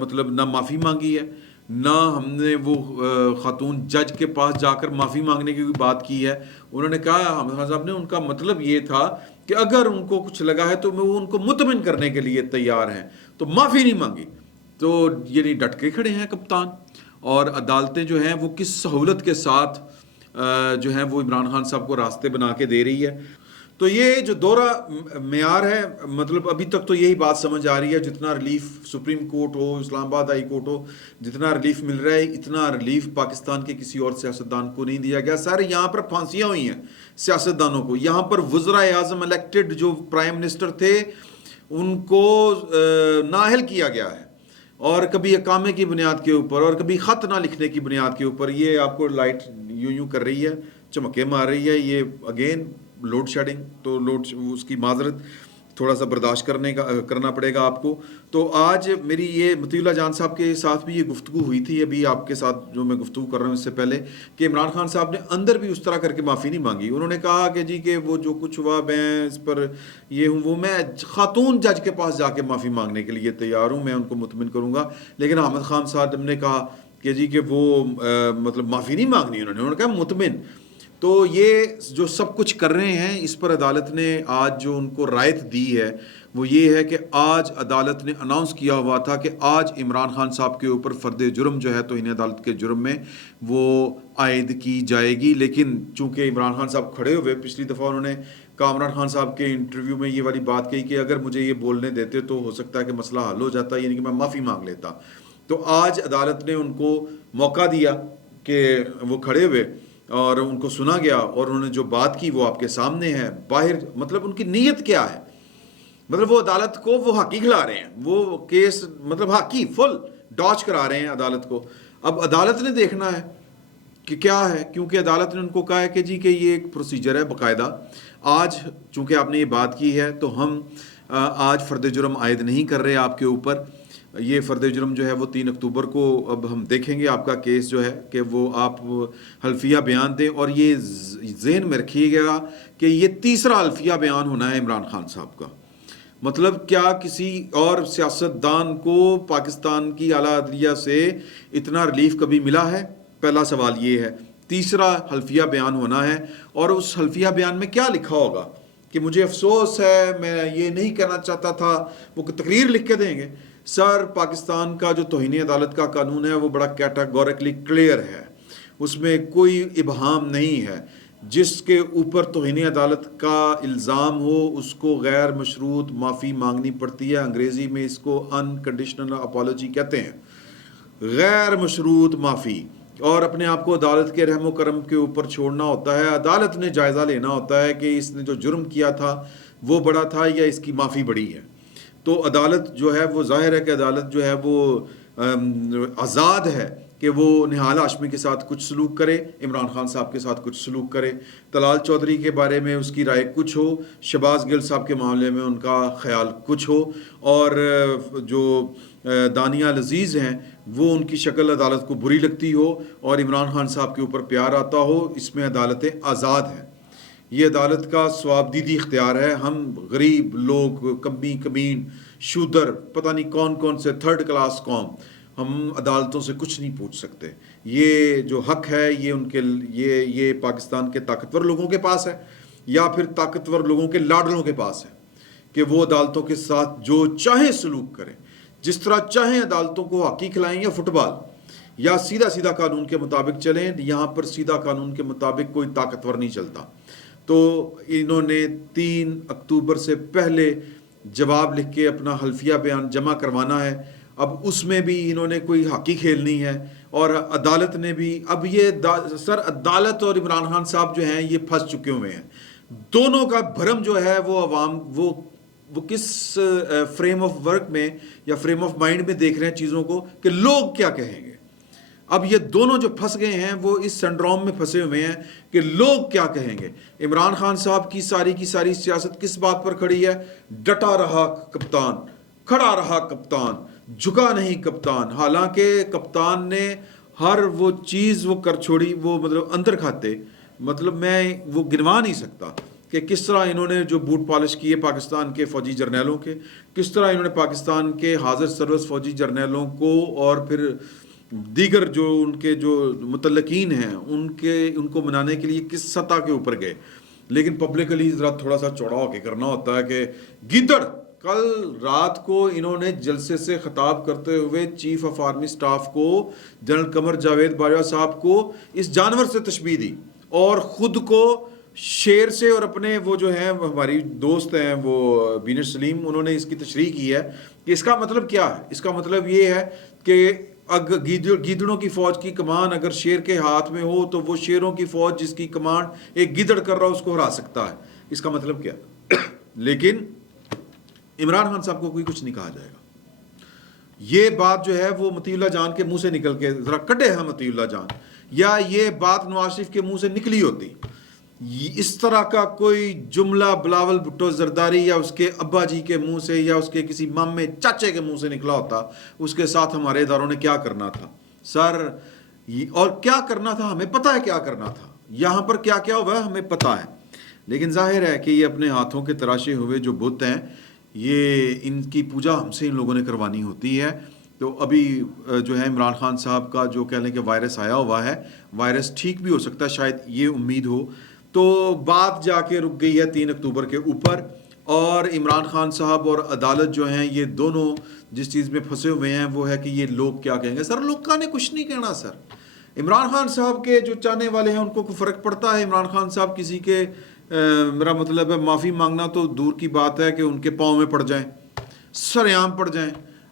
مطلب نہ معافی مانگی ہے، نہ ہم نے وہ خاتون جج کے پاس جا کر معافی مانگنے کی بات کی ہے۔ انہوں نے کہا حامد خان صاحب نے، ان کا مطلب یہ تھا کہ اگر ان کو کچھ لگا ہے تو وہ ان کو مطمئن کرنے کے لیے تیار ہیں، تو معافی نہیں مانگی۔ تو یعنی ڈٹ کے کھڑے ہیں کپتان، اور عدالتیں جو ہیں وہ کس سہولت کے ساتھ جو ہیں وہ عمران خان صاحب کو راستے بنا کے دے رہی ہے۔ تو یہ جو دورہ معیار ہے، مطلب ابھی تک تو یہی بات سمجھ آ رہی ہے، جتنا ریلیف سپریم کورٹ ہو، اسلام آباد ہائی کورٹ ہو، جتنا ریلیف مل رہا ہے، اتنا ریلیف پاکستان کے کسی اور سیاستدان کو نہیں دیا گیا۔ سارے یہاں پر پھانسیاں ہوئی ہیں سیاستدانوں کو، یہاں پر وزرائے اعظم الیکٹڈ جو پرائم منسٹر تھے ان کو نااہل کیا گیا ہے، اور کبھی اقامے کی بنیاد کے اوپر، اور کبھی خط نہ لکھنے کی بنیاد کے اوپر۔ یہ آپ کو لائٹ یوں کر رہی ہے، چمکے مار رہی ہے، یہ اگین لوڈ شیڈنگ، تو اس کی معذرت تھوڑا سا برداشت کرنا پڑے گا آپ کو۔ تو آج میری یہ مطیع اللہ جان صاحب کے ساتھ بھی یہ گفتگو ہوئی تھی، ابھی آپ کے ساتھ جو میں گفتگو کر رہا ہوں اس سے پہلے، کہ عمران خان صاحب نے اندر بھی اس طرح کر کے معافی نہیں مانگی۔ انہوں نے کہا کہ جی کہ وہ جو کچھ ہوا میں اس پر یہ ہوں، وہ میں خاتون جج کے پاس جا کے معافی مانگنے کے لیے تیار ہوں، میں ان کو مطمئن کروں گا۔ لیکن حامد خان صاحب نے کہا کہ جی کہ وہ مطلب معافی نہیں مانگنی، انہوں نے کہا مطمئن۔ تو یہ جو سب کچھ کر رہے ہیں، اس پر عدالت نے آج جو ان کو رعایت دی ہے وہ یہ ہے کہ آج عدالت نے اناؤنس کیا ہوا تھا کہ آج عمران خان صاحب کے اوپر فرد جرم جو ہے توہین عدالت کے جرم میں وہ عائد کی جائے گی۔ لیکن چونکہ عمران خان صاحب کھڑے ہوئے، پچھلی دفعہ انہوں نے کہا، عمران خان صاحب کے انٹرویو میں یہ والی بات کہی کہ اگر مجھے یہ بولنے دیتے تو ہو سکتا ہے کہ مسئلہ حل ہو جاتا، یعنی کہ میں معافی مانگ لیتا۔ تو آج عدالت نے ان کو موقع دیا کہ وہ کھڑے ہوئے، اور ان کو سنا گیا، اور انہوں نے جو بات کی وہ آپ کے سامنے ہے باہر۔ مطلب ان کی نیت کیا ہے، مطلب وہ عدالت کو وہ حقی کھلا رہے ہیں، وہ کیس مطلب حقی فل ڈاچ کرا رہے ہیں عدالت کو۔ اب عدالت نے دیکھنا ہے کہ کیا ہے، کیونکہ عدالت نے ان کو کہا ہے کہ جی کہ یہ ایک پروسیجر ہے باقاعدہ۔ آج چونکہ آپ نے یہ بات کی ہے تو ہم آج فرد جرم عائد نہیں کر رہے آپ کے اوپر۔ یہ فرد جرم جو ہے وہ 3 اکتوبر کو اب ہم دیکھیں گے آپ کا کیس جو ہے کہ وہ آپ حلفیہ بیان دیں، اور یہ ذہن میں رکھیے گا کہ یہ تیسرا حلفیہ بیان ہونا ہے عمران خان صاحب کا۔ مطلب کیا کسی اور سیاستدان کو پاکستان کی اعلیٰ عدلیہ سے اتنا ریلیف کبھی ملا ہے؟ پہلا سوال یہ ہے۔ تیسرا حلفیہ بیان ہونا ہے، اور اس حلفیہ بیان میں کیا لکھا ہوگا کہ مجھے افسوس ہے، میں یہ نہیں کہنا چاہتا تھا، وہ تقریر لکھ کے دیں گے۔ سر، پاکستان کا جو توہین عدالت کا قانون ہے وہ بڑا کیٹاگوریکلی کلیئر ہے، اس میں کوئی ابہام نہیں ہے۔ جس کے اوپر توہین عدالت کا الزام ہو اس کو غیر مشروط معافی مانگنی پڑتی ہے۔ انگریزی میں اس کو انکنڈیشنل اپالوجی کہتے ہیں، غیر مشروط معافی، اور اپنے آپ کو عدالت کے رحم و کرم کے اوپر چھوڑنا ہوتا ہے۔ عدالت نے جائزہ لینا ہوتا ہے کہ اس نے جو جرم کیا تھا وہ بڑا تھا یا اس کی معافی بڑی ہے۔ تو عدالت جو ہے وہ ظاہر ہے کہ عدالت جو ہے وہ آزاد ہے کہ وہ نہال ہاشمی کے ساتھ کچھ سلوک کرے، عمران خان صاحب کے ساتھ کچھ سلوک کرے، طلال چودھری کے بارے میں اس کی رائے کچھ ہو، شہباز گل صاحب کے معاملے میں ان کا خیال کچھ ہو، اور جو دانیال عزیز ہیں وہ ان کی شکل عدالت کو بری لگتی ہو اور عمران خان صاحب کے اوپر پیار آتا ہو۔ اس میں عدالتیں آزاد ہیں، یہ عدالت کا ثوابدیدی اختیار ہے۔ ہم غریب لوگ، کمی کمین، شودر، پتہ نہیں کون کون سے تھرڈ کلاس قوم، ہم عدالتوں سے کچھ نہیں پوچھ سکتے۔ یہ جو حق ہے یہ ان کے یہ پاکستان کے طاقتور لوگوں کے پاس ہے، یا پھر طاقتور لوگوں کے لاڈلوں کے پاس ہے، کہ وہ عدالتوں کے ساتھ جو چاہیں سلوک کریں، جس طرح چاہیں عدالتوں کو ہاکی کھلائیں یا فٹ بال، یا سیدھا سیدھا قانون کے مطابق چلیں۔ یہاں پر سیدھا قانون کے مطابق کوئی طاقتور نہیں چلتا۔ تو انہوں نے 3 اکتوبر سے پہلے جواب لکھ کے اپنا حلفیہ بیان جمع کروانا ہے۔ اب اس میں بھی انہوں نے کوئی ہاکی کھیلنی ہے، اور عدالت نے بھی اب یہ سر عدالت اور عمران خان صاحب جو ہیں یہ پھنس چکے ہوئے ہیں۔ دونوں کا بھرم جو ہے وہ عوام وہ کس فریم آف ورک میں یا فریم آف مائنڈ میں دیکھ رہے ہیں چیزوں کو کہ لوگ کیا کہیں گے۔ اب یہ دونوں جو پھنس گئے ہیں وہ اس سنڈروم میں پھنسے ہوئے ہیں کہ لوگ کیا کہیں گے۔ عمران خان صاحب کی ساری سیاست کس بات پر کھڑی ہے؟ ڈٹا رہا کپتان، کھڑا رہا کپتان، جھکا نہیں کپتان۔ حالانکہ کپتان نے ہر وہ چیز وہ کر چھوڑی، وہ مطلب اندر کھاتے، مطلب میں وہ گنوا نہیں سکتا کہ کس طرح انہوں نے جو بوٹ پالش کیے پاکستان کے فوجی جرنیلوں کے، کس طرح انہوں نے پاکستان کے حاضر سروس فوجی جرنیلوں کو اور پھر دیگر جو ان کے جو متعلقین ہیں ان کو منانے کے لیے کس سطح کے اوپر گئے. لیکن پبلکلی ذرا تھوڑا سا چوڑا ہو کے کرنا ہوتا ہے کہ گیدڑ. کل رات کو انہوں نے جلسے سے خطاب کرتے ہوئے چیف آف آرمی سٹاف کو جنرل قمر جاوید باجوہ صاحب کو اس جانور سے تشبیہ دی اور خود کو شیر سے، اور اپنے وہ جو ہیں ہماری دوست ہیں وہ بینر سلیم، انہوں نے اس کی تشریح کی ہے کہ اس کا مطلب کیا ہے. اس کا مطلب یہ ہے کہ اگر گیدڑوں کی فوج کی کمان اگر شیر کے ہاتھ میں ہو تو وہ شیروں کی فوج جس کی کمان ایک گیدڑ کر رہا ہو اس کو ہرا سکتا ہے. اس کا مطلب کیا؟ لیکن عمران خان صاحب کو کوئی کچھ نہیں کہا جائے گا. یہ بات جو ہے وہ مطیع اللہ جان کے منہ سے نکل کے ذرا کڈے ہیں مطیع اللہ جان، یا یہ بات نواز شریف کے منہ سے نکلی ہوتی، اس طرح کا کوئی جملہ بلاول بھٹو زرداری یا اس کے ابا جی کے منہ سے یا اس کے کسی مامے چاچے کے منہ سے نکلا ہوتا، اس کے ساتھ ہمارے اداروں نے کیا کرنا تھا سر. اور کیا کرنا تھا ہمیں پتہ ہے کیا کرنا تھا. یہاں پر کیا کیا ہوا ہے ہمیں پتہ ہے. لیکن ظاہر ہے کہ یہ اپنے ہاتھوں کے تراشے ہوئے جو بت ہیں، یہ ان کی پوجا ہم سے ان لوگوں نے کروانی ہوتی ہے. تو ابھی جو ہے عمران خان صاحب کا جو کہہ لیں کہ وائرس آیا ہوا ہے، وائرس ٹھیک بھی ہو سکتا ہے، شاید یہ امید ہو. تو بات جا کے رک گئی ہے 3 اکتوبر کے اوپر، اور عمران خان صاحب اور عدالت جو ہیں یہ دونوں جس چیز میں پھنسے ہوئے ہیں وہ ہے کہ یہ لوگ کیا کہیں گے. سر لوگ نے کچھ نہیں کہنا. سر عمران خان صاحب کے جو چاہنے والے ہیں ان کو فرق پڑتا ہے؟ عمران خان صاحب کسی کے میرا مطلب ہے معافی مانگنا تو دور کی بات ہے کہ ان کے پاؤں میں پڑ جائیں، سرعام پڑ جائیں.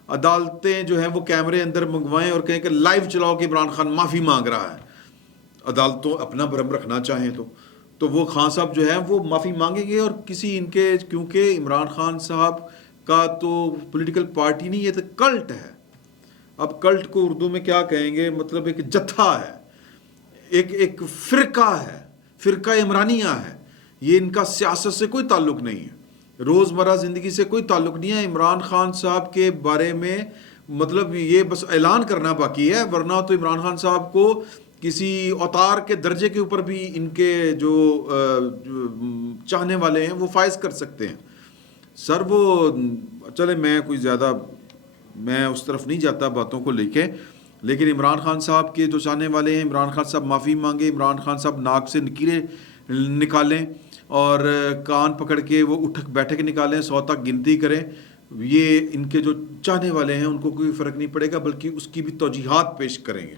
عدالتیں جو ہیں وہ کیمرے اندر منگوائیں اور کہیں کہ لائیو چلاؤ کہ عمران خان معافی مانگ رہا ہے. عدالتوں اپنا بھرم رکھنا چاہیں تو وہ خان صاحب جو ہیں وہ معافی مانگیں گے. اور کسی ان کے، کیونکہ عمران خان صاحب کا تو پولیٹیکل پارٹی نہیں، یہ تو کلٹ ہے. اب کلٹ کو اردو میں کیا کہیں گے؟ مطلب ایک جتھا ہے، ایک فرقہ ہے، فرقہ عمرانیہ ہے. یہ ان کا سیاست سے کوئی تعلق نہیں ہے، روزمرہ زندگی سے کوئی تعلق نہیں ہے. عمران خان صاحب کے بارے میں مطلب یہ بس اعلان کرنا باقی ہے، ورنہ تو عمران خان صاحب کو کسی اوتار کے درجے کے اوپر بھی ان کے جو چاہنے والے ہیں وہ فائز کر سکتے ہیں. سر وہ چلے میں کوئی زیادہ میں اس طرف نہیں جاتا باتوں کو لے کے، لیکن عمران خان صاحب کے جو چاہنے والے ہیں، عمران خان صاحب معافی مانگے، عمران خان صاحب ناک سے نکیرے نکالیں اور کان پکڑ کے وہ اٹھک بیٹھک نکالیں، 100 تک گنتی کریں. یہ ان کے جو چاہنے والے ہیں ان کو کوئی فرق نہیں پڑے گا، بلکہ اس کی بھی توجیحات پیش کریں گے،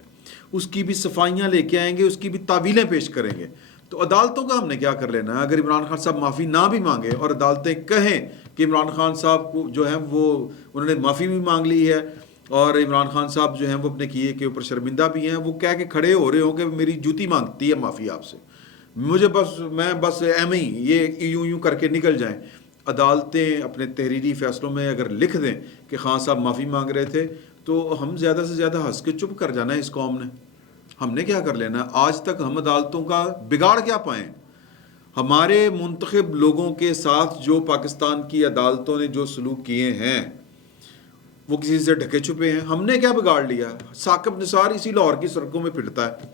اس کی بھی صفائیاں لے کے آئیں گے، اس کی بھی تعویلیں پیش کریں گے. تو عدالتوں کا ہم نے کیا کر لینا ہے؟ اگر عمران خان صاحب معافی نہ بھی مانگے اور عدالتیں کہیں کہ عمران خان صاحب کو جو ہیں وہ انہوں نے معافی بھی مانگ لی ہے اور عمران خان صاحب جو ہیں وہ اپنے کیے کے اوپر شرمندہ بھی ہیں، وہ کہہ کے کھڑے ہو رہے ہوں کہ میری جوتی مانگتی ہے معافی آپ سے، مجھے میں بس ایم ہی یہ یوں کر کے نکل جائیں. عدالتیں اپنے تحریری فیصلوں میں اگر لکھ دیں کہ خان صاحب معافی مانگ رہے تھے تو ہم زیادہ سے زیادہ ہنس کے چپ کر جانا ہے. اس قوم نے ہم نے کیا کر لینا؟ آج تک ہم عدالتوں کا بگاڑ کیا پائیں؟ ہمارے منتخب لوگوں کے ساتھ جو پاکستان کی عدالتوں نے جو سلوک کیے ہیں وہ کسی سے ڈھکے چھپے ہیں. ہم نے کیا بگاڑ لیا؟ ثاقب نثار اسی لاہور کی سڑکوں میں پھرتا ہے.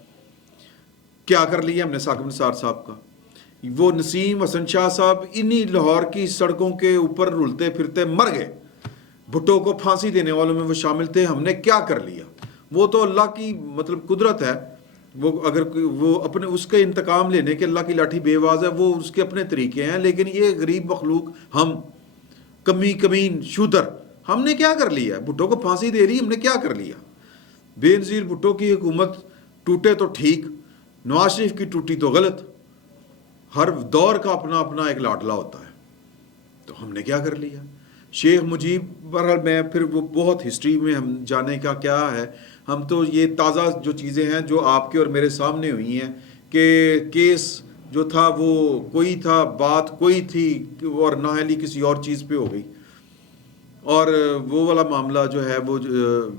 کیا کر لیا ہم نے ثاقب نثار صاحب کا؟ وہ نسیم حسن شاہ صاحب انہی لاہور کی سڑکوں کے اوپر رولتے پھرتے مر گئے. بھٹو کو پھانسی دینے والوں میں وہ شامل تھے. ہم نے کیا کر لیا؟ وہ تو اللہ کی مطلب قدرت ہے. وہ اگر وہ اپنے اس کے انتقام لینے کے اللہ کی لاٹھی بے واز ہے، وہ اس کے اپنے طریقے ہیں. لیکن یہ غریب مخلوق ہم کمین شودر ہم نے کیا کر لیا؟ بھٹو کو پھانسی دے رہی ہم نے کیا کر لیا؟ بے نظیر بھٹو کی حکومت ٹوٹے تو ٹھیک، نواز شریف کی ٹوٹی تو غلط. ہر دور کا اپنا اپنا ایک لاڈلا ہوتا ہے. تو ہم نے کیا کر لیا؟ شیخ مجیب، بہرحال میں پھر وہ بہت ہسٹری میں ہم جانے کا کیا ہے. ہم تو یہ تازہ جو چیزیں ہیں جو آپ کے اور میرے سامنے ہوئی ہیں کہ کیس جو تھا وہ کوئی تھا، بات کوئی تھی اور نااہلی کسی اور چیز پہ ہو گئی. اور وہ والا معاملہ جو ہے وہ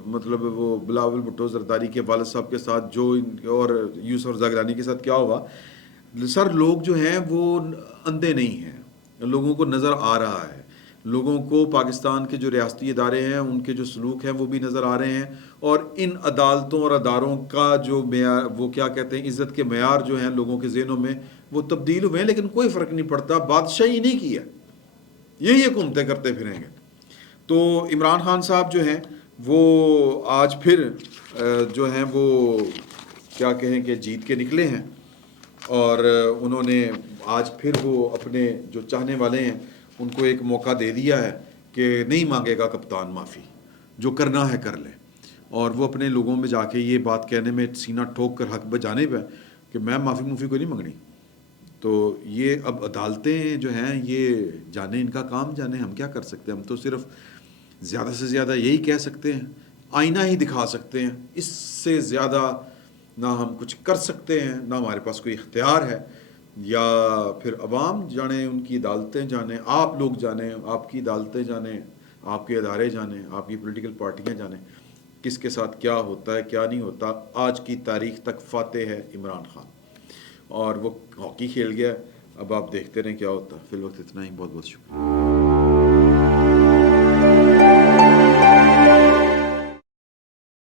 مطلب وہ بلاول بھٹو زرداری کے والد صاحب کے ساتھ جو اور یوسف زاگرانی کے ساتھ کیا ہوا. سر لوگ جو ہیں وہ اندھے نہیں ہیں، لوگوں کو نظر آ رہا ہے. لوگوں کو پاکستان کے جو ریاستی ادارے ہیں ان کے جو سلوک ہیں وہ بھی نظر آ رہے ہیں، اور ان عدالتوں اور اداروں کا جو معیار، وہ کیا کہتے ہیں، عزت کے معیار جو ہیں لوگوں کے ذہنوں میں وہ تبدیل ہوئے ہیں، لیکن کوئی فرق نہیں پڑتا، بادشاہی نہیں کی ہے، یہی حکومتیں کرتے پھریں گے۔ تو عمران خان صاحب جو ہیں وہ آج پھر جو ہیں وہ کیا کہیں کہ جیت کے نکلے ہیں، اور انہوں نے آج پھر وہ اپنے جو چاہنے والے ہیں ان کو ایک موقع دے دیا ہے کہ نہیں مانگے گا کپتان معافی، جو کرنا ہے کر لے، اور وہ اپنے لوگوں میں جا کے یہ بات کہنے میں سینہ ٹھوک کر حق بجانے پہ کہ میں معافی کو نہیں مانگنی۔ تو یہ اب عدالتیں جو ہیں یہ جانے ان کا کام، جانے ہم کیا کر سکتے ہیں، ہم تو صرف زیادہ سے زیادہ یہی کہہ سکتے ہیں، آئینہ ہی دکھا سکتے ہیں، اس سے زیادہ نہ ہم کچھ کر سکتے ہیں، نہ ہمارے پاس کوئی اختیار ہے، یا پھر عوام جانے، ان کی عدالتیں جانیں، آپ لوگ جانیں، آپ کی عدالتیں جانیں، آپ کے ادارے جانیں، آپ کی پولیٹیکل پارٹیاں جانیں کس کے ساتھ کیا ہوتا ہے کیا نہیں ہوتا۔ آج کی تاریخ تک فاتح ہے عمران خان، اور وہ ہاکی کھیل گیا، اب آپ دیکھتے رہیں کیا ہوتا ہے۔ فی الوقت اتنا ہی، بہت بہت شکریہ۔